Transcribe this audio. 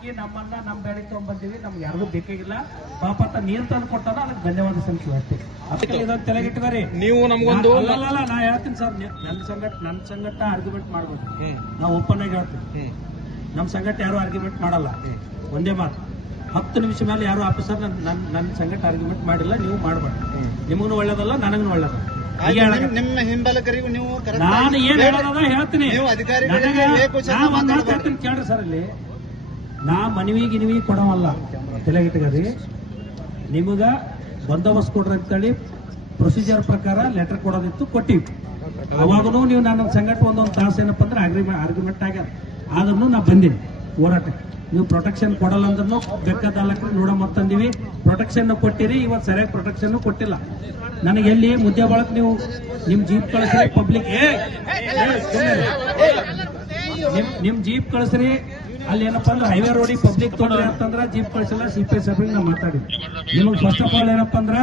ಹಾಕಿ ನಮ್ಮನ್ನ ನಮ್ಮ ಬೆಳೆ ತಗೊಂಡ್ಬಂದಿವಿ, ನಮ್ಗೆ ಯಾರಿಗೂ ಬೇಕಾಗಿಲ್ಲ. ಪಾಪ ನೀರು ತಂದು ಕೊಟ್ಟಾನ, ಅದಕ್ಕೆ ಧನ್ಯವಾದ ಸಲ್ಲಿಸುವ ಅಷ್ಟೇ. ಅದಕ್ಕೆ ಇದನ್ನು ತಲೆಗಿಟ್ಟಿದ್ದಾರೆ. ನೀವು ನಮಗೊಂದು ಅಲ್ಲ ನಾ ಹೇಳ್ತೀನಿ ಸರ್, ನನ್ನ ಸಂಘಟ ಆರ್ಗ್ಯುಮೆಂಟ್ ಮಾಡ್ಬೋದು, ನಾವು ಓಪನ್ ಆಗಿ ಹೇಳ್ತೀವಿ. ನಮ್ಮ ಸಂಘಟ ಯಾರು ಆರ್ಗ್ಯುಮೆಂಟ್ ಮಾಡಲ್ಲ. ಒಂದೇ ಮಾತು, 10 ನಿಮಿಷ ಮೇಲೆ ಯಾರು ಆಫೀಸರ್ ನನ್ನ ಸಂಘಟ ಆರ್ಗ್ಯುಮೆಂಟ್ ಮಾಡಿಲ್ಲ, ನೀವು ಮಾಡಬಾರ್ದು. ನಿಮಗೂ ಒಳ್ಳೇದಲ್ಲ, ನನಗೂ ಒಳ್ಳೇದಲ್ಲ. ನಿಮ್ಮ ಹಿಂಬಲಕರಿಗೂ ನೀವು ನಾನು ಏನ್ ಹೇಳೋದ ಹೇಳ್ತೀನಿ. ಹೇಳ್ತೀನಿ ಕೇಳ್ರಿ ಸರ್, ಇಲ್ಲಿ ನಾ ಮನವಿ ಕೊಡವಲ್ಲ, ತಲೆಗಿಟ್ಟಗದಿ. ನಿಮಗ ಬಂದೋಬಸ್ತ್ ಕೊಡ್ರಿ ಅಂತೇಳಿ ಪ್ರೊಸೀಜರ್ ಪ್ರಕಾರ ಲೆಟರ್ ಕೊಡೋದಿತ್ತು, ಕೊಟ್ಟಿವಿ. ಅವಾಗೂ ನೀವು ನನ್ನ ಸಂಘಟ ಒಂದೊಂದು ತಾಸು ಏನಪ್ಪ ಅಂದ್ರೆ ಆರ್ಗ್ಯುಮೆಂಟ್ ಆಗ್ಯಾರ. ಆದ್ರೂ ನಾ ಬಂದೀನಿ ಹೋರಾಟಕ್ಕೆ. ನೀವು ಪ್ರೊಟೆಕ್ಷನ್ ಕೊಡಲ್ಲ ಅಂದ್ರೂ ಬೇಕಾದಲ್ಲಕ್ರಿ ನೋಡಮಂತಂದಿವಿ. ಪ್ರೊಟೆಕ್ಷನ್ ಕೊಟ್ಟಿರಿ, ಇವತ್ತು ಸರಿಯಾಗಿ ಪ್ರೊಟೆಕ್ಷನ್ ಕೊಟ್ಟಿಲ್ಲ. ನನಗೆ ಎಲ್ಲಿ ಮುದ್ದೆ ಬಳಕ್ ನೀವು ನಿಮ್ ಜೀಪ್ ಕಳಿಸ್ರಿ, ಪಬ್ಲಿಕ್ ನಿಮ್ ಜೀಪ್ ಕಳಿಸ್ರಿ. ಅಲ್ಲಿ ಏನಪ್ಪಾ ಅಂದ್ರೆ ಹೈವೇ ರೋಡಿಗೆ ಪಬ್ಲಿಕ್ ತೊಂದ್ರೆ ಅಂತಂದ್ರೆ ಜೀಪ್ ಕಳಿಸಿಲ್ಲ. CPS ನಾ ಮಾತಾಡಿ ನಿಮಗೆ ಫಸ್ಟ್ ಆಫ್ ಆಲ್ ಏನಪ್ಪಾ ಅಂದ್ರೆ